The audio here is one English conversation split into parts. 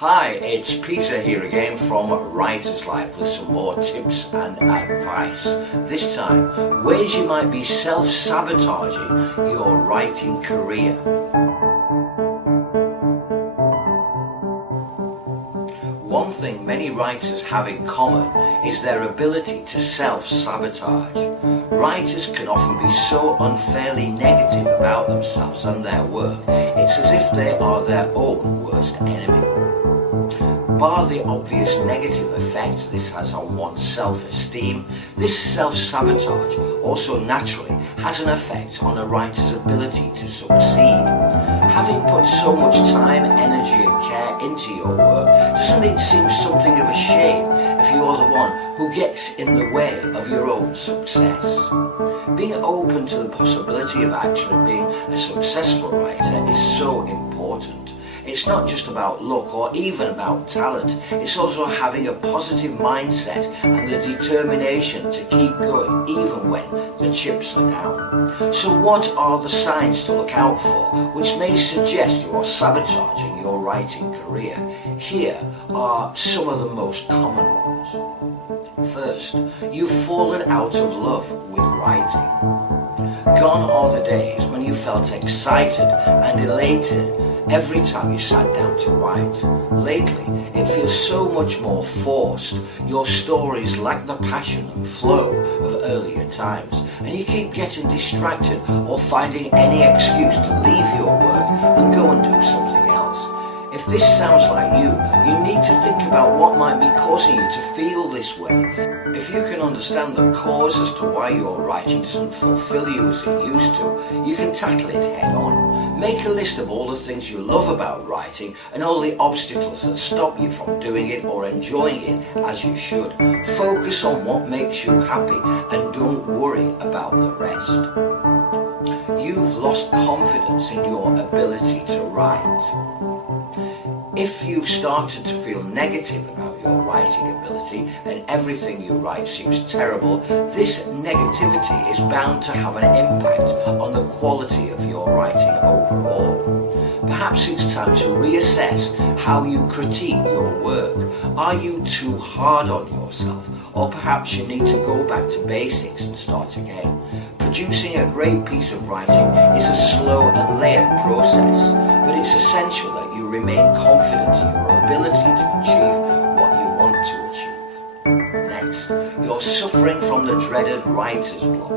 Hi, it's Peter here again from Writer's Life with some more tips and advice. This time, ways you might be self-sabotaging your writing career. One thing many writers have in common is their ability to self-sabotage. Writers can often be so unfairly negative about themselves and their work, it's as if they are their own worst enemy. Bar the obvious negative effect this has on one's self-esteem, this self-sabotage also naturally has an effect on a writer's ability to succeed. Having put so much time, energy and care into your work, doesn't it seem something of a shame if you are the one who gets in the way of your own success? Being open to the possibility of actually being a successful writer is so important. It's not just about luck or even about talent, it's also having a positive mindset and the determination to keep going even when the chips are down. So what are the signs to look out for which may suggest you are sabotaging your writing career? Here are some of the most common ones. First, you've fallen out of love with writing. Gone are the days when you felt excited and elated every time you sat down to write. Lately, it feels so much more forced. Your stories lack the passion and flow of earlier times, and you keep getting distracted or finding any excuse to leave your work and go and do something else. If this sounds like you need to think about what might be causing you to feel this way. If you can understand the cause as to why your writing doesn't fulfill you as it used to, you can tackle it head on. Make a list of all the things you love about writing and all the obstacles that stop you from doing it or enjoying it as you should. Focus on what makes you happy and don't worry about the rest. You've lost confidence in your ability to write. If you've started to feel negative about your writing ability and everything you write seems terrible, this negativity is bound to have an impact on the quality of your writing overall. Perhaps it's time to reassess how you critique your work. Are you too hard on yourself? Or perhaps you need to go back to basics and start again. Producing a great piece of writing is a slow and layered process, but it's essential that you remain confident in your ability to achieve what you want to achieve. Next, you're suffering from the dreaded writer's block.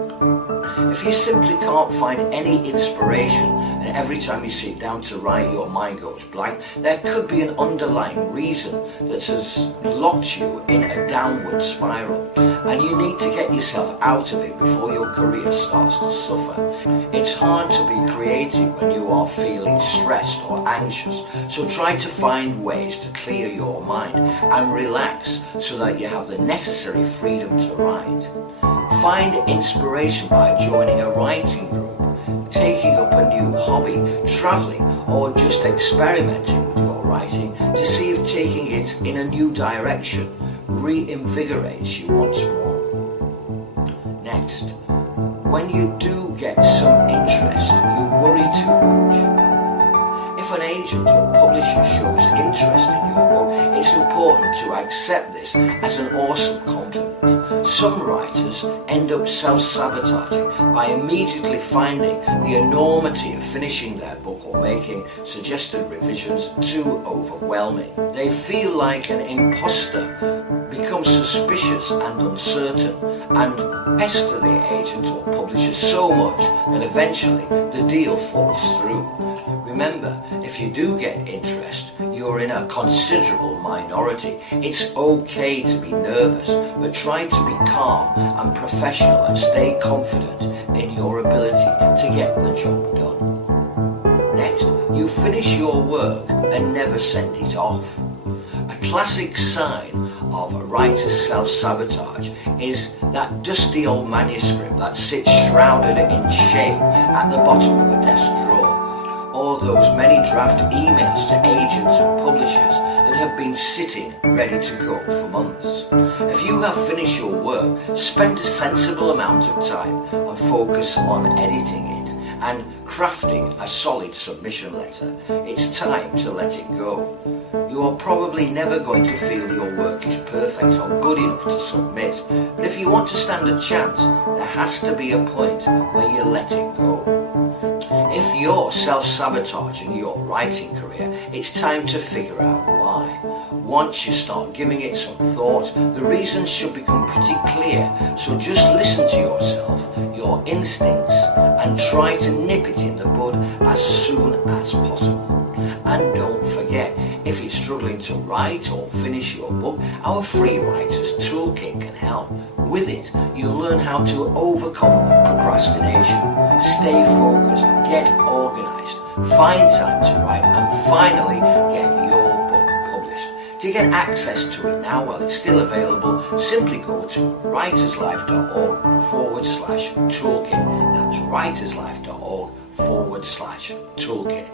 If you simply can't find any inspiration and every time you sit down to write your mind goes blank, there could be an underlying reason that has locked you in a downward spiral, and you need to get yourself out of it before your career starts to suffer. It's hard to be creative when you are feeling stressed or anxious, so try to find ways to clear your mind and relax so that you have the necessary freedom to write. Find inspiration by joining a writing group, taking up a new hobby, travelling, or just experimenting with your writing to see if taking it in a new direction reinvigorates you once more. Next, when you do get some interest, you worry too much. If an agent or publisher shows interest in your book, it's important to accept this as an awesome compliment. Some writers end up self-sabotaging by immediately finding the enormity of finishing their book or making suggested revisions too overwhelming. They feel like an imposter, become suspicious and uncertain, and pester the agent or publisher so much that eventually the deal falls through. Remember, if you do get interest, you're in a considerable minority. It's okay to be nervous, but try to be calm and professional and stay confident in your ability to get the job done. Next, you finish your work and never send it off. A classic sign of a writer's self-sabotage is that dusty old manuscript that sits shrouded in shame at the bottom of a desk drawer, or those many draft emails to agents and publishers that have been sitting ready to go for months. If you have finished your work, spend a sensible amount of time and focus on editing it and crafting a solid submission letter, it's time to let it go. You are probably never going to feel your work is perfect or good enough to submit, but if you want to stand a chance, there has to be a point where you let it go. If you're self-sabotaging your writing career, it's time to figure out why. Once you start giving it some thought, the reasons should become pretty clear, so just listen to yourself, your instincts, and try to nip it in the bud as soon as possible. And don't forget, if you're struggling to write or finish your book, our free writers toolkit can help. With it, you'll learn how to overcome procrastination, stay focused, get organized, find time to write, and finally get your book published. To get access to it now while it's still available, simply go to writerslife.org/toolkit. That's writerslife.org/toolkit.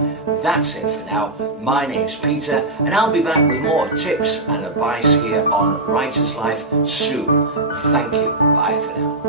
That's it for now. My name's Peter, and I'll be back with more tips and advice here on Writer's Life soon. Thank you. Bye for now.